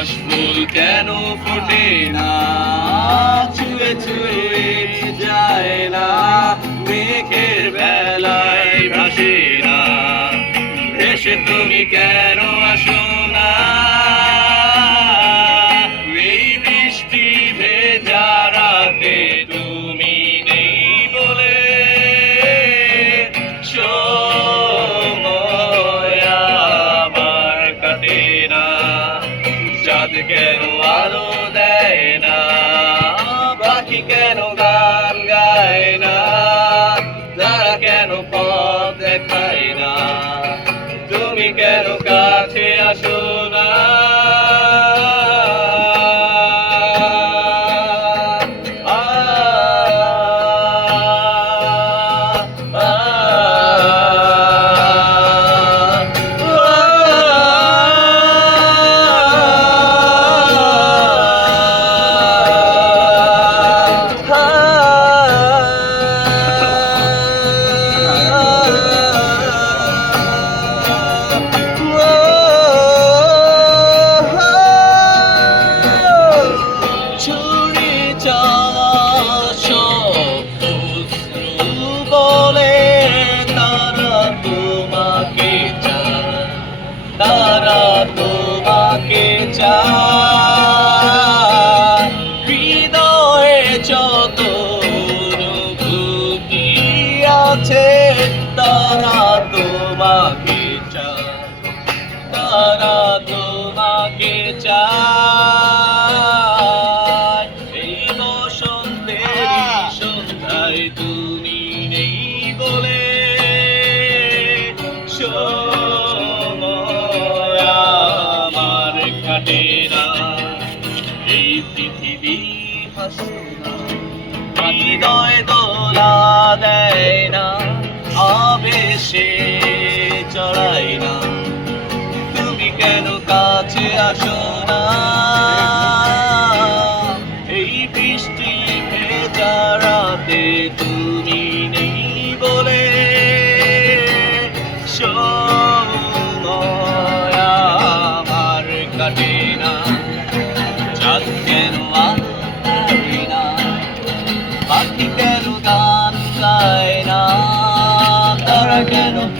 হাসফুল কেন ফোটে না? ছুঁয়ে ছুঁয়ে যায় না। মেঘের বেলায় ভাসে না। এসে তুমি কেন কেন গান গায় না? তারা কেন পথ দেখায় না? তুমি কেন কাছে আসো? তারা তোমাকে চায়, তারা তোমাকে চায়। এই বসন্তের সন্ধ্যায় তুমি নেই বলে আমার পৃথিবী দোলা দেয় না। আবেশে চড়াই না। তুমি কেন কাছে আসো না? এই বৃষ্টি ভেজা রাতে তুমি নেই বলে আমার কাটে না। চাঁদ কেন I cannot